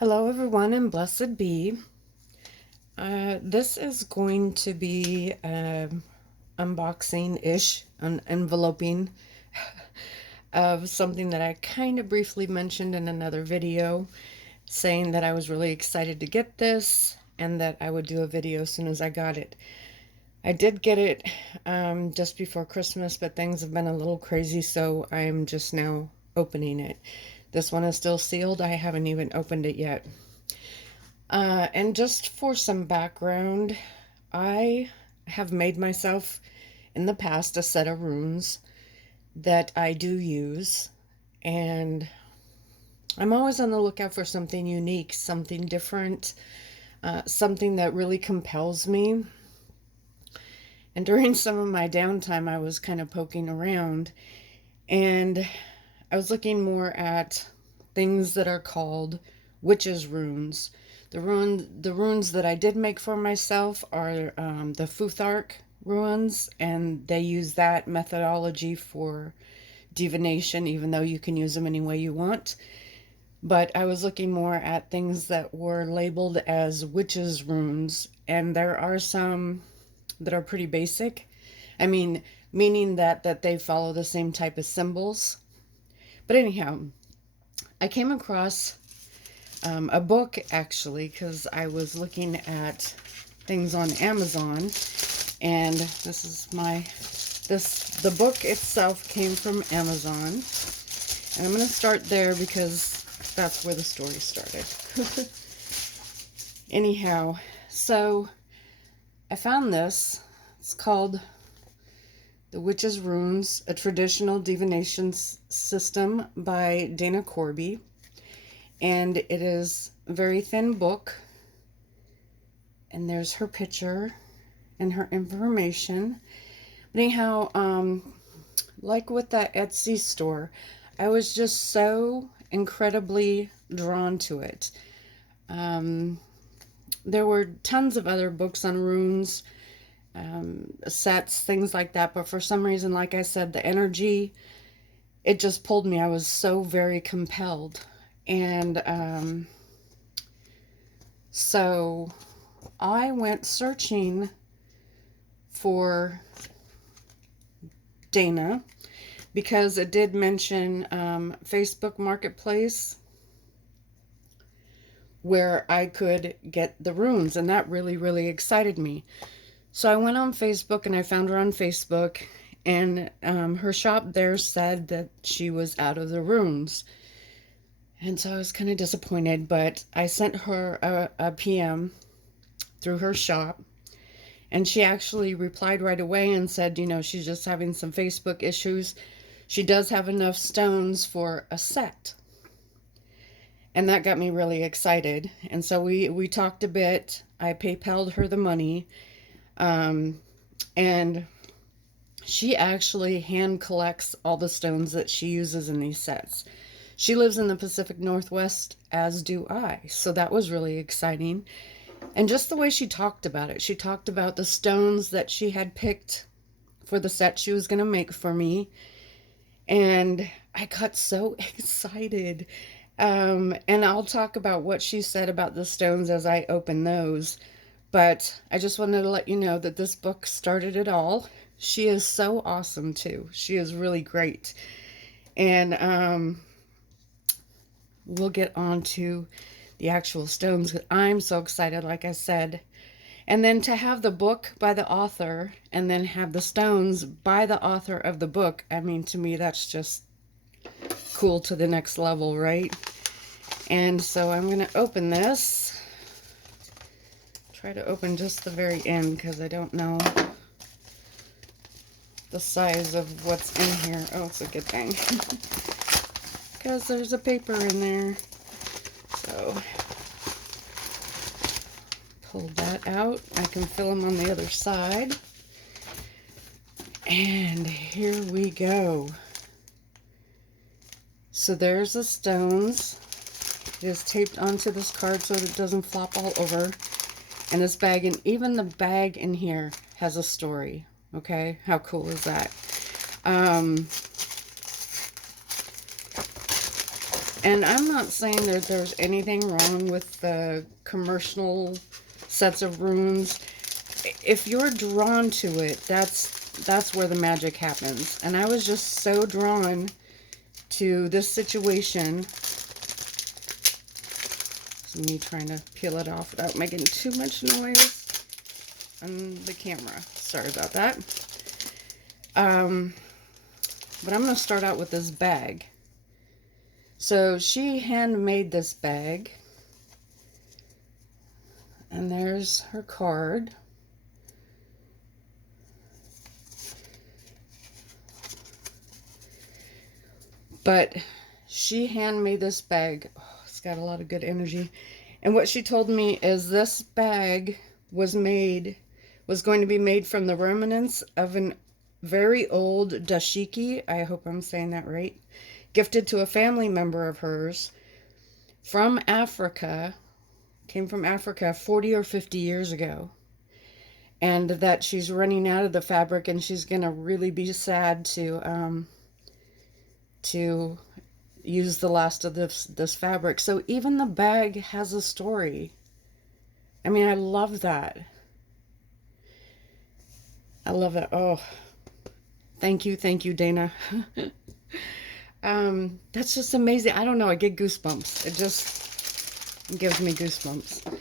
Hello, everyone, and blessed be. This is going to be unboxing-ish, an enveloping of something that I kind of briefly mentioned in another video, saying that I was really excited to get this and that I would do a video as soon as I got it. I did get it just before Christmas, but things have been a little crazy, so I'm just now opening it. This one is still sealed. I haven't even opened it yet. And just for some background, I have made myself in the past a set of runes that I do use, and I'm always on the lookout for something unique, something different, something that really compels me. And during some of my downtime, I was kind of poking around, and I was looking more at things that are called witches' runes. The runes that I did make for myself are the Futhark runes, and they use that methodology for divination, even though you can use them any way you want. But I was looking more at things that were labeled as witches' runes, and there are some that are pretty basic. I mean, meaning that they follow the same type of symbols. But anyhow, I came across a book actually because I was looking at things on Amazon, and the book itself came from Amazon, and I'm going to start there because that's where the story started. Anyhow, so I found this. It's called The Witch's Runes, a Traditional Divination System by Dana Corby. And it is a very thin book. And there's her picture and her information. But anyhow, like with that Etsy store, I was just so incredibly drawn to it. There were tons of other books on runes, sets, things like that. But for some reason, like I said, the energy, it just pulled me. I was so very compelled. And so I went searching for Dana because it did mention Facebook Marketplace where I could get the runes, and that really, really excited me. So I went on Facebook and I found her on Facebook, and her shop there said that she was out of the runes. And so I was kind of disappointed, but I sent her a PM through her shop, and she actually replied right away and said, she's just having some Facebook issues. She does have enough stones for a set. And that got me really excited. And so we talked a bit. I PayPal'd her the money. And she actually hand collects all the stones that she uses in these sets. She lives in the Pacific Northwest, as do I. So that was really exciting. And just the way she talked about it. She talked about the stones that she had picked for the set she was going to make for me. And I got so excited. And I'll talk about what she said about the stones as I open those. But I just wanted to let you know that this book started it all. She is so awesome, too. She is really great. And we'll get on to the actual stones. I'm so excited, like I said. And then to have the book by the author and then have the stones by the author of the book, I mean, to me, that's just cool to the next level, right? And so I'm going to open this. Try to open just the very end because I don't know the size of what's in here. Oh, it's a good thing. Because there's a paper in there. So pull that out. I can fill them on the other side. And here we go. So there's the stones. It is taped onto this card so that it doesn't flop all over. And this bag, and even the bag in here has a story. Okay, how cool is that? And I'm not saying that there's anything wrong with the commercial sets of runes. If you're drawn to it, that's where the magic happens. And I was just so drawn to this situation. It's me trying to peel it off without making too much noise on the camera. Sorry about that. But I'm going to start out with this bag. So she handmade this bag. And there's her card. But she handmade this bag. Oh, it's got a lot of good energy. And what she told me is this bag was going to be made from the remnants of an very old dashiki, I hope I'm saying that right, gifted to a family member of hers from Africa, came from Africa 40 or 50 years ago. And that she's running out of the fabric and she's going to really be sad to use the last of this fabric. So even the bag has a story. I mean, I love that. I love it. Oh, thank you, Dana. That's just amazing. I don't know, I get goosebumps. It just gives me goosebumps.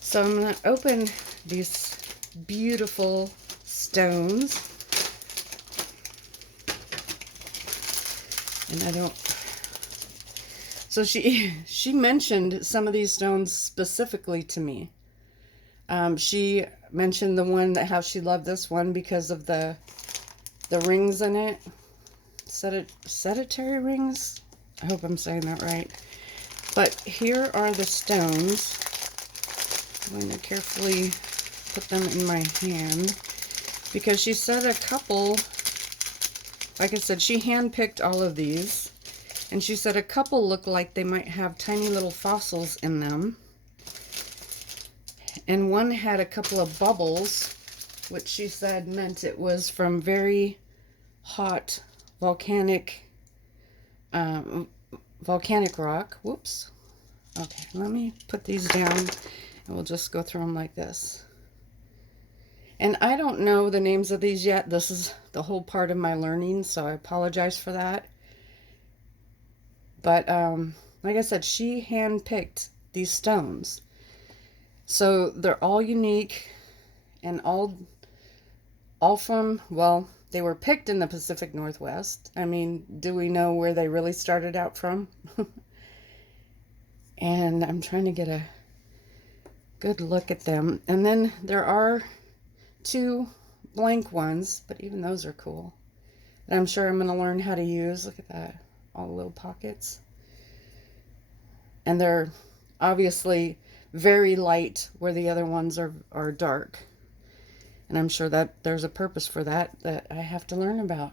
So I'm going to open these beautiful stones. And I don't... So she mentioned some of these stones specifically to me. She mentioned the one that how she loved this one because of the rings in it. Sedentary rings? I hope I'm saying that right. But here are the stones. I'm going to carefully put them in my hand because she said a couple, like I said, she handpicked all of these, and she said a couple look like they might have tiny little fossils in them, and one had a couple of bubbles, which she said meant it was from very hot volcanic rock. Whoops. Okay, let me put these down and we'll just go through them like this. And I don't know the names of these yet. This is the whole part of my learning, so I apologize for that. But like I said, she handpicked these stones. So they're all unique and all from, well, they were picked in the Pacific Northwest. I mean, do we know where they really started out from? And I'm trying to get a good look at them. And then there are 2 blank ones, but even those are cool. And I'm sure I'm going to learn how to use. Look at that, all the little pockets. And they're obviously very light where the other ones are dark. And I'm sure that there's a purpose for that I have to learn about.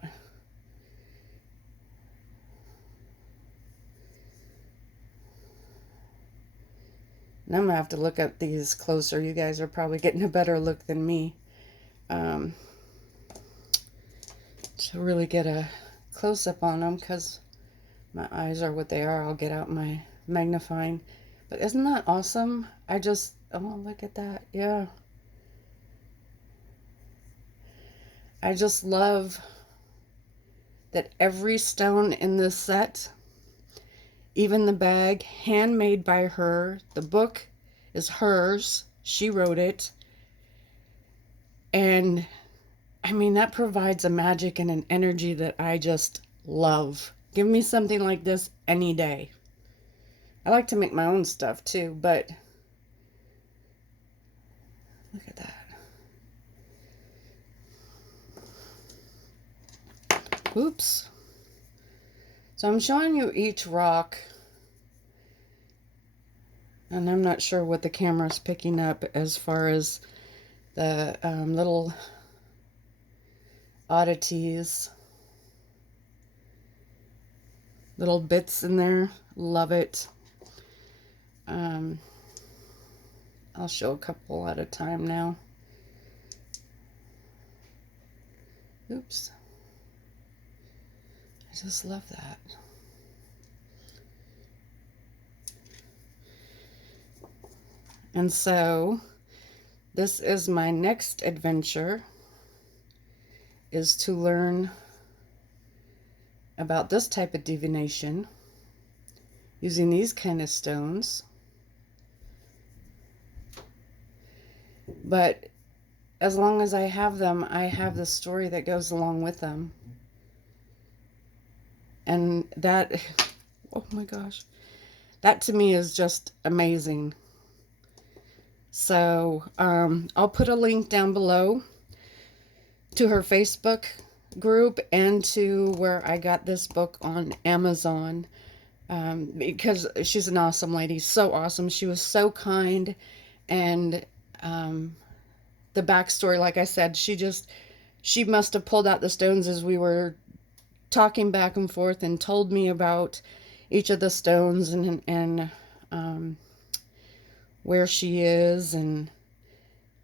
And I'm going to have to look at these closer. You guys are probably getting a better look than me. To really get a close-up on them, because my eyes are what they are. I'll get out my magnifying. But isn't that awesome? Oh, look at that. Yeah. I just love that every stone in this set, even the bag, handmade by her. The book is hers. She wrote it. And I mean, that provides a magic and an energy that I just love. Give me something like this any day. I like to make my own stuff too, but look at that. Oops. So I'm showing you each rock, and I'm not sure what the camera's picking up as far as the little oddities, little bits in there. Love it. I'll show a couple at a time now. Oops. I just love that. And so this is my next adventure, is to learn about this type of divination using these kind of stones. But as long as I have them, I have the story that goes along with them. And that, oh my gosh, that to me is just amazing. So I'll put a link down below to her Facebook group and to where I got this book on Amazon, because she's an awesome lady, so awesome. She was so kind, and the backstory, like I said, she must have pulled out the stones as we were talking back and forth and told me about each of the stones and where she is, and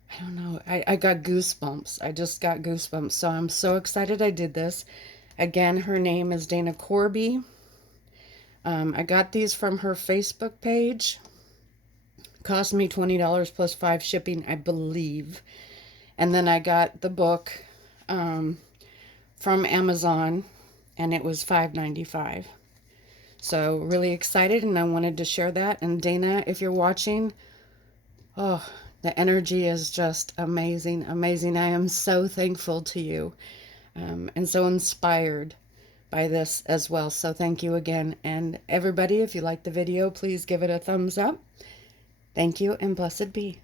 I don't know, I got goosebumps. I just got goosebumps. So I'm so excited I did this. Again, her name is Dana Corby. I got these from her Facebook page. Cost me $20 plus 5 shipping, I believe. And then I got the book from Amazon, and it was $5.95. So really excited, and I wanted to share that. And Dana, if you're watching, oh, the energy is just amazing, amazing. I am so thankful to you, and so inspired by this as well. So thank you again. And everybody, if you liked the video, please give it a thumbs up. Thank you, and blessed be.